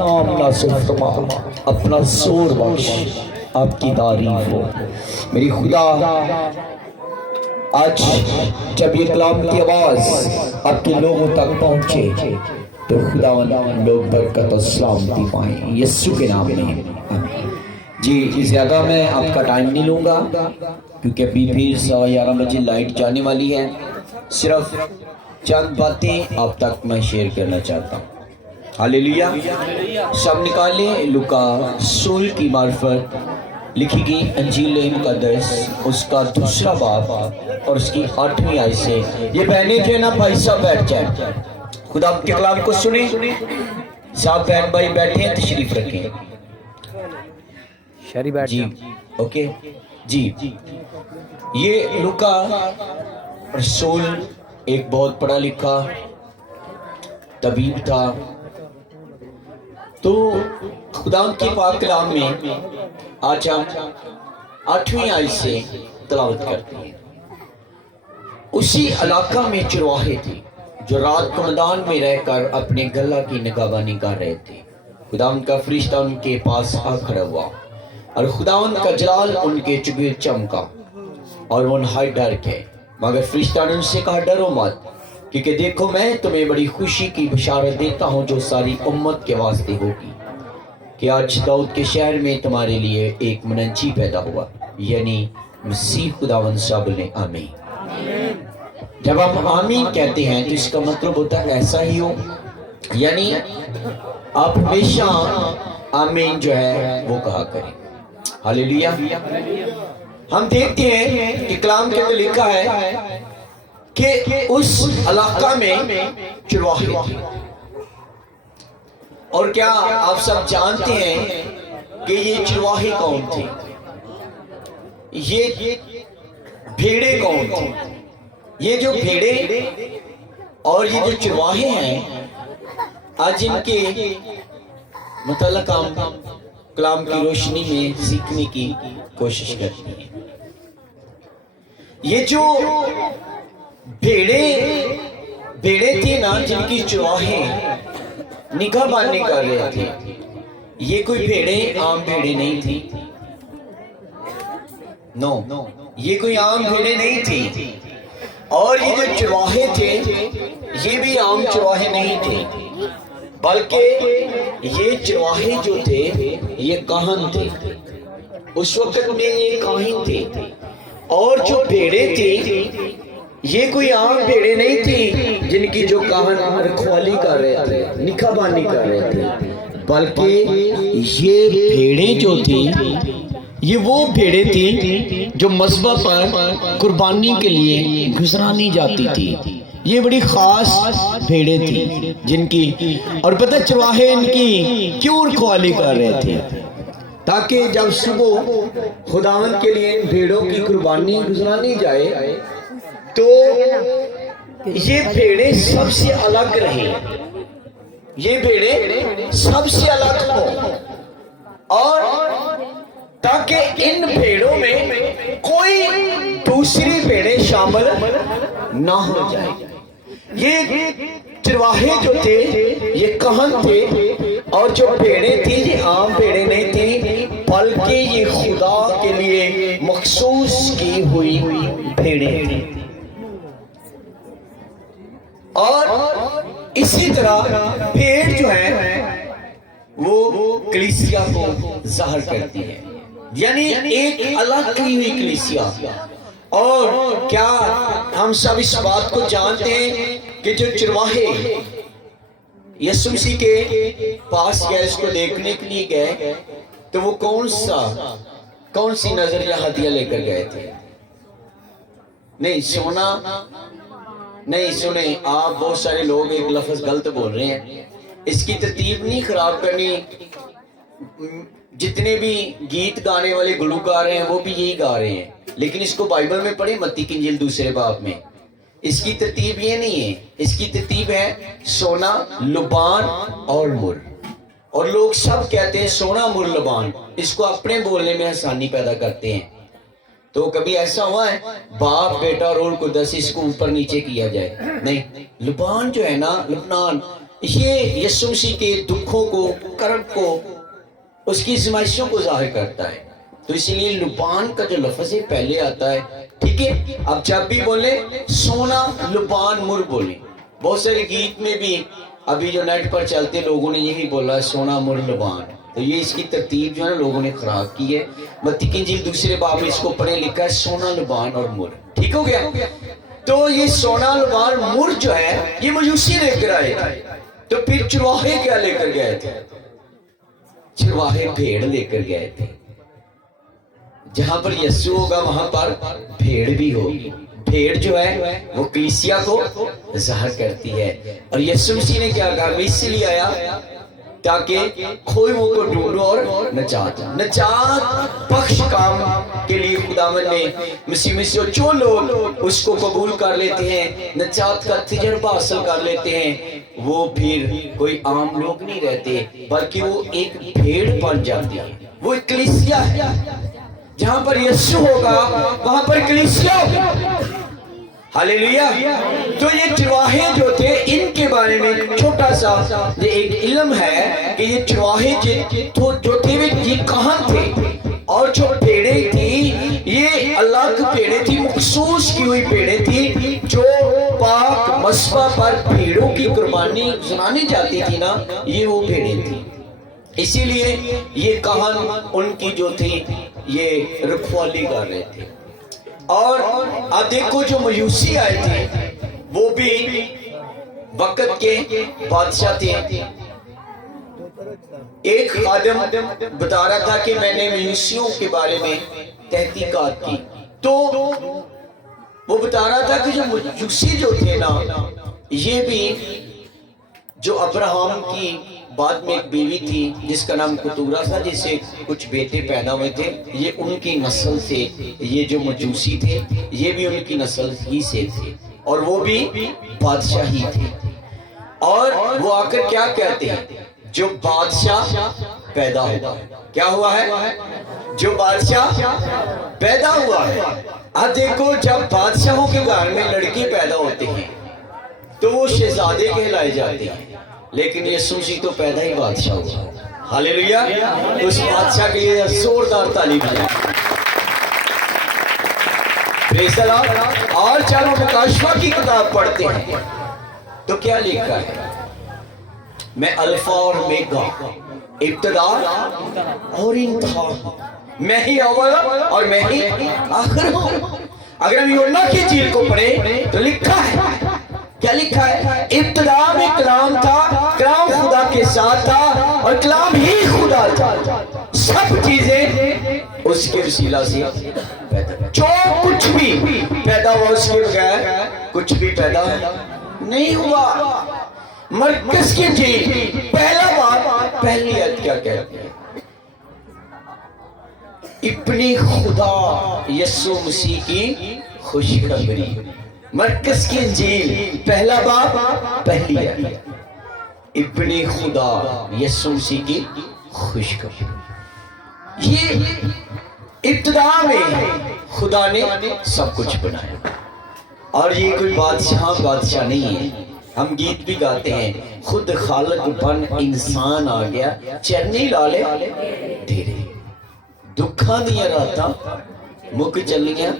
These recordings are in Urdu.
نام نازل فرما، اپنا زور بخش، آپ کی تعریف ہو میری خدا۔ آج جب یہ کلام کی آواز آپ کے لوگوں تک پہنچے تو خداوند لوگ برکت و سلامتی پائیں یسوع کے نام میں آمین۔ جی زیادہ میں آپ کا ٹائم نہیں لوں گا کیونکہ ابھی بھی 11 بجے لائٹ جانے والی ہے۔ صرف چند باتیں آپ تک میں شیئر کرنا چاہتا ہوں۔ ہاللیلویا۔ سب نکالیں لوکا رسول کی معرفت لکھی گئی انجیل مقدس اس کا 2 باب اور اس کی 8ویں آیت سے۔ یہ بہنیں جو ہے نا بھائی صاحب بیٹھ جائیں، خدا کے کلام کو سنیں۔ صاحب بہن بھائی بیٹھیں، تشریف رکھیں جی اوکے جی۔ یہ لوکا رسول ایک بہت پڑھا لکھا طبیب تھا، تو خدا کے پاک کلام میں آج ہم 8ویں آیت سے تلاوت کرتے ہیں۔ اسی علاقہ میں چرواہے تھے جو رات کو میدان میں رہ کر اپنے گلہ کی نگہبانی کر رہے تھے۔ خداوند کا فرشتہ ان کے پاس آ کھڑا ہوا اور خداوند کا جلال ان کے چگیر چمکا اور وہ نہایت ڈر گئے، مگر فرشتہ نے ان سے کہا ڈرو مت، کیونکہ دیکھو میں تمہیں بڑی خوشی کی بشارت دیتا ہوں جو ساری امت کے واسطے ہوگی، کہ آج داؤد کے شہر میں تمہارے لیے ایک منجی پیدا ہوا، یعنی مسیح خداوند صاحب نے آمین۔ جب ہم آمین کہتے ہیں تو اس کا مطلب ہوتا ہے ایسا ہی ہو، یعنی آپ ہمیشہ آمین جو ہے وہ کہا کریں۔ ہاللیلویا۔ ہم دیکھتے ہیں کہ کلام کے اندر لکھا ہے کہ اس علاقہ میں چرواہے تھے، اور کیا آپ سب جانتے ہیں کہ یہ چرواہے کون تھے؟ یہ بھیڑے کون تھے؟ یہ جو بھیڑے اور یہ جو چرواہے ہیں، آج ان کے متعلق ہم کلام کی روشنی میں سیکھنے کی کوشش کرتے ہیں۔ یہ جو بھیڑے تھے نا جن کی چرواہے نگہبانی کر رہے تھے، یہ کوئی بھیڑے عام بھیڑے نہیں تھی، نو یہ کوئی عام بھیڑے نہیں تھی، اور یہ جو چرواہے تھے یہ بھی عام چرواہے نہیں تھے، بلکہ یہ چرواہے جو تھے یہ کاہن تھے، اس وقت میں یہ کاہن تھے، اور جو بھیڑے تھے یہ کوئی عام بھیڑے نہیں تھی جن کی جو کاہن رکھوالی کر رہے تھے، نگہبانی کر رہے تھے، بلکہ یہ بھیڑیں جو تھی یہ وہ بھیڑیں تھی جو مذبح پر قربانی کے لیے گزرانی جاتی تھی۔ یہ بڑی خاص بھیڑیں تھی جن کی، اور پتہ چرواہے ان کی کیوں رکھوالی کر رہے تھے؟ تاکہ جب صبح خداوند کے لیے ان بھیڑوں کی قربانی گزرانی جائے تو یہ بھیڑیں سب سے الگ رہیں، یہ بھیڑیں سب سے الگ ہوں، اور تاکہ ان بھیڑوں میں کوئی دوسری بھیڑیں شامل نہ ہو جائے۔ یہ چرواہے جو تھے یہ کاہن تھے، اور جو بھیڑیں تھی یہ عام بھیڑیں نہیں تھی، بلکہ یہ خدا کے لیے مخصوص کی ہوئی بھیڑیں تھیں۔ اور اسی طرح بھیڑ جو ہے وہ کلیسیا کو ظاہر کرتی ہے، یعنی ایک الگ کی ہوئی کلیسیا۔ اور کیا ہم سب اس بات کو جانتے ہیں کہ جو چرواہے یسوع مسیح کے پاس گئے، اس کو دیکھنے کے لیے گئے، تو وہ کون سی نظر یا ہدیہ لے کر گئے تھے؟ نہیں سونا نہیں، سنیں آپ بہت سارے لوگ ایک لفظ غلط بول رہے ہیں، اس کی ترتیب نہیں خراب کرنی۔ جتنے بھی گیت گانے والے گلوکار ہیں وہ بھی یہی گا رہے ہیں، لیکن اس کو بائبل میں پڑھیں متی کی انجیل 2 باب میں، اس کی ترتیب یہ نہیں ہے، اس کی ترتیب ہے سونا، لبان اور مر، اور لوگ سب کہتے ہیں سونا مر لبان، اس کو اپنے بولنے میں آسانی پیدا کرتے ہیں۔ تو کبھی ایسا ہوا ہے باپ بیٹا اور روح القدس اس کو اوپر نیچے کیا جائے؟ نہیں، لبان جو ہے نا، لبنان یہ یسوع مسیح کے دکھوں کو، کرب کو، اس کی آزمائشوں کو ظاہر کرتا ہے۔ تو اس لیے لبان کا جو لفظ ہے پہلے آتا ہے، ٹھیک ہے؟ اب جب بھی بولیں سونا لبان مر بولیں۔ بہت سارے گیت میں بھی ابھی جو نیٹ پر چلتے لوگوں نے یہی بولا ہے سونا مر لبان، تو یہ اس کی ترتیب جو ہے نا لوگوں نے خراب کی ہے۔ متی کی انجیل دوسرے باب میں اس کو پڑھے لکھا ہے سونا لبان اور مر، ٹھیک ہو گیا؟ تو یہ سونا لبان مر جو ہے یہ مجوسی لے کر آئے تھے۔ تو پھر چرواہے کیا لے کر گئے تھے؟ چرواہے بھیڑ لے کر گئے تھے۔ جہاں پر یسوع ہوگا وہاں پر بھیڑ بھی ہوگی۔ بھیڑ جو ہے وہ کلیسیا کو ظاہر کرتی ہے، اور یسوع مسیح نے کیا کہا؟ میں اس لیے آیا تاکہ کھوئے ہوئے کو ڈھونڈو اور نجات بخش کام کے لیے خداوند نے مسیح مسیح جو لوگ اس کو قبول کر لیتے ہیں، نجات کا تجربہ حاصل کر لیتے ہیں، وہ پھر کوئی عام لوگ نہیں رہتے بلکہ وہ ایک بھیڑ بن جاتی ہے۔ وہ ایک کلیسیا ہے۔ جہاں پر یسوع ہوگا وہاں پر کلیسیا ہوگا۔ ہالیلویا۔ تو یہ چرواہے جو تھے ان کے بارے میں چھوٹا سا یہ ایک علم ہے کہ یہ چرواہے جو تھے یہ کہاں تھے، اور جو بھیڑیں تھی یہ اللہ کی بھیڑیں تھی، مخصوص کی ہوئی بھیڑیں تھی جو پاک مصباح پر بھیڑوں کی قربانی سنانی جاتی تھی نا، یہ وہ بھیڑیں تھی۔ اسی لیے یہ کہن ان کی جو تھی یہ رکھوالی کر رہے تھے۔ اور اب دیکھو جو مجوسی آئے تھے وہ بھی وقت کے بادشاہ تھے۔ ایک خادم بتا رہا تھا کہ میں نے مجوسیوں کے بارے میں تحقیقات کی، تو وہ بتا رہا تھا کہ جو مجوسی جو تھے نا یہ بھی جو ابراہم کی بعد میں ایک بیوی تھی جس کا نام کتورا تھا، جس سے کچھ بیٹے پیدا ہوئے تھے، یہ ان کی نسل سے، یہ جو مجوسی تھے یہ بھی ان کی نسل ہی سے تھے، اور وہ بھی بادشاہ ہی تھے۔ اور وہ آ کر کیا کہتے ہیں؟ جو بادشاہ پیدا ہوا ہے، کیا ہوا ہے؟ جو بادشاہ پیدا ہوا ہے۔ اب دیکھو جب بادشاہوں کے گھر میں لڑکے پیدا ہوتے ہیں تو وہ شہزادے کہلائے جاتے ہیں، لیکن یسوع مسیح تو پیدا ہی بادشاہ ہوا۔ ہالیلویا۔ اس بادشاہ کے لیے زوردار تعلیم ہے۔ پریز دی لارڈ۔ اور جب ہم مکاشفہ کی کتاب پڑھتے ہیں تو کیا لکھا ہے؟ میں الفا اور اومیگا، ابتدا اور انتہا، میں ہی اول اور میں ہی آخر ہوں۔ اگر ہم یوحنا کی انجیل کو پڑھیں تو لکھا ہے، کیا لکھا ہے؟ ابتدا میں کلام تھا، کلام خدا کے ساتھ تھا اور کلام ہی خدا تھا، سب چیزیں اس کے وسیلہ سے پیدا، جو کچھ بھی پیدا ہوا اس کے بغیر کچھ بھی پیدا نہیں ہوا۔ مرکز کی انجیل پہلا باب پہلی آیت کیا کہتی ہے؟ ابن خدا یسوع مسیح کی خوشخبری۔ مرکز کی انجیل پہلا باب پہلی آیت، ابن خدا یسوع مسیح کی خوشخبری۔ یہ ابتدا میں خدا نے سب کچھ بنایا، اور یہ کوئی بادشاہ نہیں ہے۔ ہم گیت بھی گاتے ہیں، خود خالق بن انسان آ گیا، چرنی لالے تیرے، دکھاں دیا راتاں مک چلیاں،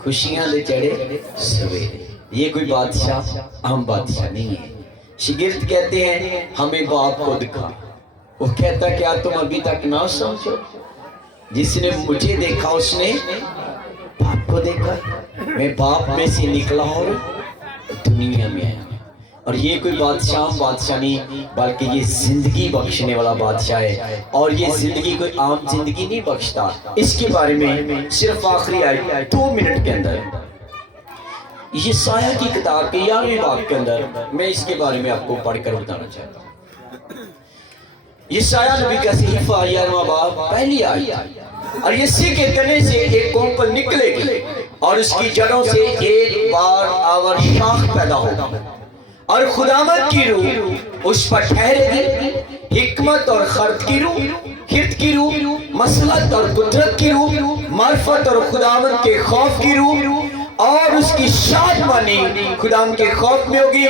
خوشیاں دے چڑھے سویرے۔ یہ کوئی بادشاہ عام بادشاہ نہیں ہے۔ شاگرد کہتے ہیں ہمیں باپ کو دکھا، وہ کہتا کیا تم ابھی تک نہ سمجھو؟ جس نے مجھے دیکھا اس نے باپ کو دیکھا، میں باپ میں سے نکلا اور دنیا میں آیا۔ اور یہ کوئی بادشاہ نہیں، بلکہ یہ زندگی بخشنے والا بادشاہ ہے، اور یہ زندگی کوئی عام زندگی نہیں بخشتا۔ اس کے بارے میں صرف آخری آیت 2 منٹ کے اندر یسایہ کی کتاب کے 11ویں باب کے اندر میں اس کے بارے میں آپ کو پڑھ کر بتانا چاہتا ہوں۔ یسایہ نبی کا صحیفہ 11واں باب پہلی آیت، اور یسی کے تنے سے ایک کونپل نکلے گی اور اس کی جڑوں سے ایک بار آور شاخ پیدا ہوگا، اور خداوند کی روح اس پر ٹھہرے گی، حکمت اور خرد کی روح، مسلط اور قدرت کی روح، معرفت اور خداوند کے خوف کی روح، اور اس کی شادمانی خدا کے خوف میں ہوگی،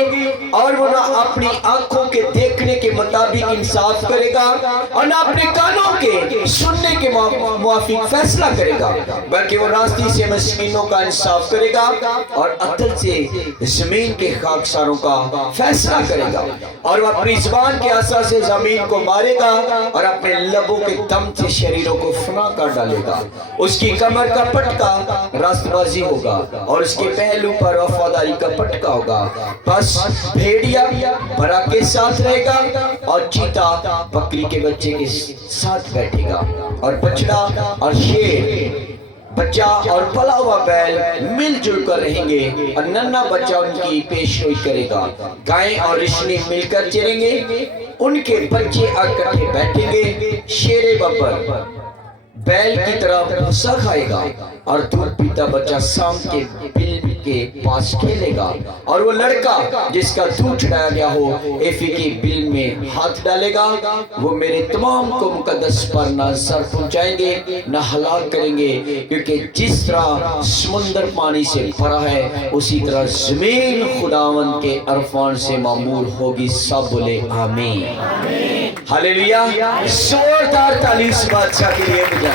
اور وہ نہ اپنی آنکھوں کے دیکھنے کے مطابق انصاف کرے گا اور نہ اپنے کانوں کے سننے کے موافق فیصلہ کرے گا، بلکہ وہ راستے سے مسکینوں کا انصاف کرے گا اور عدل سے زمین کے خاکساروں کا فیصلہ کرے گا، اور وہ اپنی زبان کے عصا سے زمین کو مارے گا اور اپنے لبوں کے دم سے شریروں کو فنا کر ڈالے گا۔ اس کی کمر کا پٹکا راست بازی ہوگا اور اس کے پہلو پر وفاداری کا پٹکا ہوگا۔ بس بھیڑیا برا کے ساتھ رہے گا اور چیتا بکری کے بچے کے ساتھ بیٹھے گا، اور بچڑا اور شیر، بچہ اور پلا ہوا بیل مل جل کر رہیں گے، اور ننھا بچہ ان کی پیش روئی کرے گا۔ گائیں اور رشنی مل کر چریں گے، ان کے بچے اکٹھے بیٹھیں گے۔ شیر ببر بیل کی طرح بھوسا کھائے گا، اور دودھ پیتا بچہ سام کے بل کے پاس کھیلے گا، اور وہ لڑکا جس کا دودھ چڑھایا گیا ہو ایفی کے بل میں ہاتھ ڈالے گا۔ وہ میرے تمام کو مقدس پر نہ سر پہنچائیں گے نہ ہلاک کریں گے، کیونکہ جس طرح سمندر پانی سے بھرا ہے اسی طرح زمین خداوند کے عرفان سے معمور ہوگی۔ سب بولے آمین، ہلیلویا۔ زوردار تالی اس بادشاہ کے لیے بجائیں۔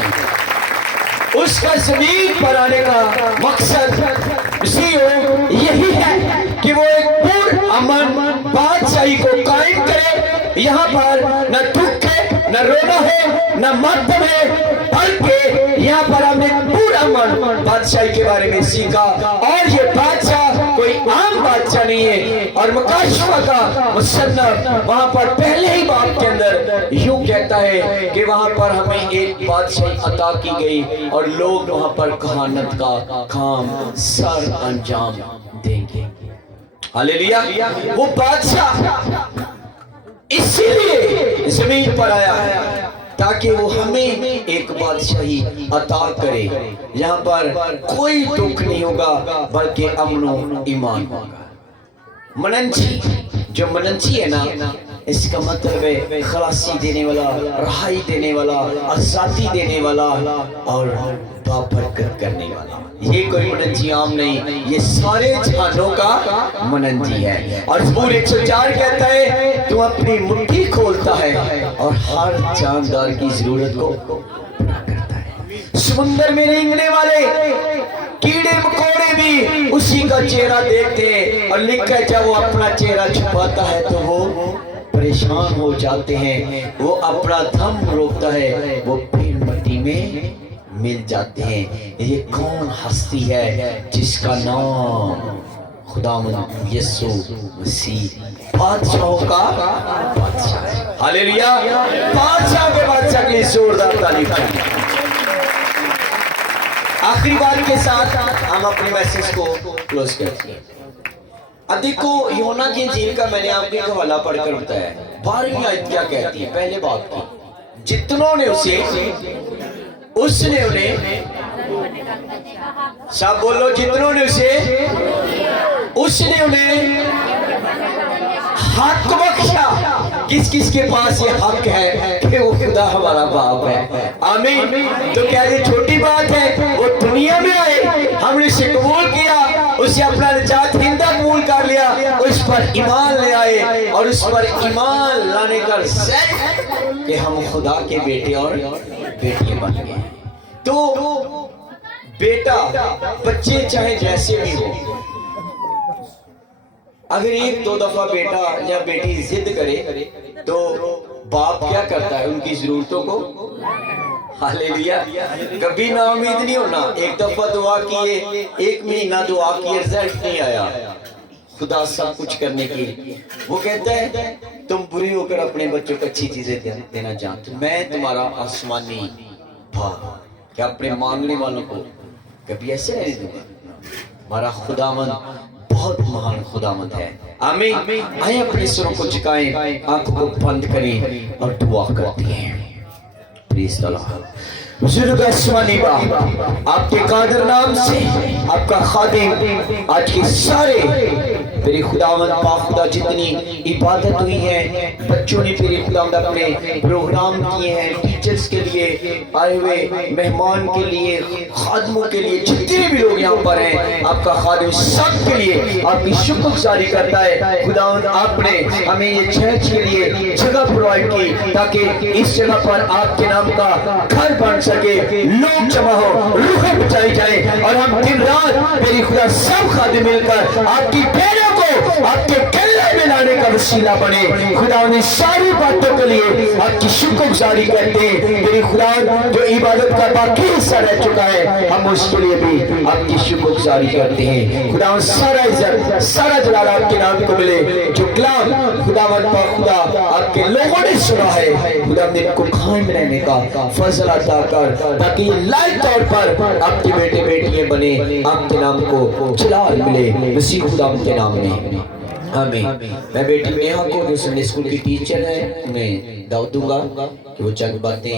اس کا زمین پر آنے کا مقصد یہی ہے کہ وہ ایک پر امن بادشاہی کو قائم کرے۔ یہاں پر نہ دکھ ہے، نہ رونا ہے، نہ ماتم ہے، بلکہ یہاں پر ہم نے پر امن بادشاہی کے بارے میں سیکھا، اور یہ بادشاہ کوئی عام بادشاہ نہیں ہے۔ اور مکاشفہ کا مصنف وہاں پر پہلے ہی باب کے اندر یوں کہتا ہے کہ وہاں پر ہمیں ایک بادشاہی عطا کی گئی اور لوگ وہاں پر کہانت کا کام سر انجام دیں گے۔ ہلیلویا۔ وہ بادشاہ اسی لیے زمین پر آیا ہے تاکہ وہ ہمیں ایک بادشاہی عطا کرے۔ یہاں پر کوئی دکھ نہیں ہوگا بلکہ امن و ایمان ہوگا۔ مننچی، جو مننچی ہے نا، اس کا مطلب ہے خلاصی دینے والا، رہائی دینے والا، آزادی دینے والا اور بابرکت کرنے والا۔ یہ کوئی مننجی عام نہیں، یہ سارے جہانوں کا مننجی ہے۔ اور زبور 104 کہتا ہے تو اپنی مٹھی کھولتا ہے اور ہر جاندار کی ضرورت کو پورا کرتا ہے۔ سمندر میں رینگنے والے کیڑے مکوڑے بھی اسی کا چہرہ دیکھتے ہیں، اور لکھا ہے جب وہ اپنا چہرہ چھپاتا ہے تو وہ پریشان ہو جاتے ہیں، وہ اپنا دم روکتا ہے، وہ پھر مٹی میں مل جاتے ہیں۔ یہ کون ہستی ہے جس کا نام خداوند یسوع مسیح بادشاہوں کا بادشاہ ہے۔ ہلیلویا۔ بادشاہ کے بادشاہ کے لیے زوردار تعریف ہے۔ آخری بات کے ساتھ ہم اپنے میسج کو کلوز کرتے ہیں۔ اب دیکھو یونا کی انجیل کا میں نے آپ کو حوالہ پڑھ کر بتایا ہے۔ 12ویں آیت کیا کہتی ہے؟ پہلے بات کی، جتنوں نے اس نے انہیں، سب بولو، جتنوں نے اس نے انہیں حق بخشا۔ کس کس کے پاس یہ حق ہے کہ وہ خدا ہمارا باپ ہے؟ آمین۔ تو کیا یہ چھوٹی بات ہے؟ وہ دنیا میں آئے، ہم نے اسے قبول کیا، اسے اپنا نجات دہندہ قبول کر لیا، اس پر ایمان لے آئے، اور اس پر ایمان لانے کا ذریعہ کہ ہم خدا کے بیٹے اور بیٹیاں بن گئے۔ تو بیٹا، بچے چاہے جیسے بھی ہو، اگر ایک دو دفعہ بیٹا یا بیٹی ضد کرے تو باپ کیا کرتا ہے؟ ان کی ضرورتوں کو، ہلیلویا، کبھی نا امید نہیں ہونا۔ ایک دفعہ دعا کیے، ایک مہینہ دعا کیے، رزلٹ نہیں آیا، خدا سب کچھ کرنے کی وہ کہتا ہے تم بری ہو کر اپنے بچوں کو اچھی چیزیں دینا چاہتے، میں تمہارا آسمانی باپ کہ اپنے مانگنے والوں کو کبھی ایسے نہیں دوں گا۔ ہمارا خداوند بہت مہان خداوند ہے۔ آمین۔ آئے اپنے سروں کو جھکائیں، آنکھوں کو بند کریں اور دعا کرتے ہیں۔ پریز دی لارڈ۔ بزرگ آسمانی باپ، آپ کے قادر نام سے آپ کا خادم آج کے سارے میرے خداوند پاک خدا جتنی عبادت ہوئی ہے بچوں نے میرے خداوند اپنے پروگرام کیے ہیں ٹیچرز کے لیے آئے ہوئے مہمان کے لیے خادموں کے لیے جتنے بھی لوگ یہاں پر ہیں آپ کا خادم سب کے لیے آپ کی شکر گزاری کرتا ہے خداوند آپ نے ہمیں یہ چرچ کے لیے جگہ پرووائڈ کی تاکہ اس جگہ پر آپ کے نام کا گھر بن سکے لوگ جمع ہو روحیں بچائی جائیں اور ہم دن رات میری خدا سب خادم مل کر آپ کی پیروں کو آپ کے کلے میں لانے کا وسیلہ بنے خدا انہیں ساری باتوں کے لیے آپ کی شکر گزاری کرتے ہیں میری خدا جو عبادت کا باقی حصہ رہ چکا ہے ہم اس کے لیے بھی آپ کی شکر گزاری کرتے ہیں خدا سارا عزت سارا جلال آپ کے نام کو ملے جو کلام خدا خدا آپ کے لوگوں نے سنا ہے خدا نے ان کو قائم رہنے کا فضل عطا کر تاکہ یہ لائق طور پر آپ کے بیٹے بیٹیاں بنے آپ کے نام کو جلال ملے مسیح خدا کے نام میں آمین میں بیٹی نیہا کو جو سنڈے اسکول کی ٹیچر ہے انہیں دعوت دوں گا کہ وہ چند باتیں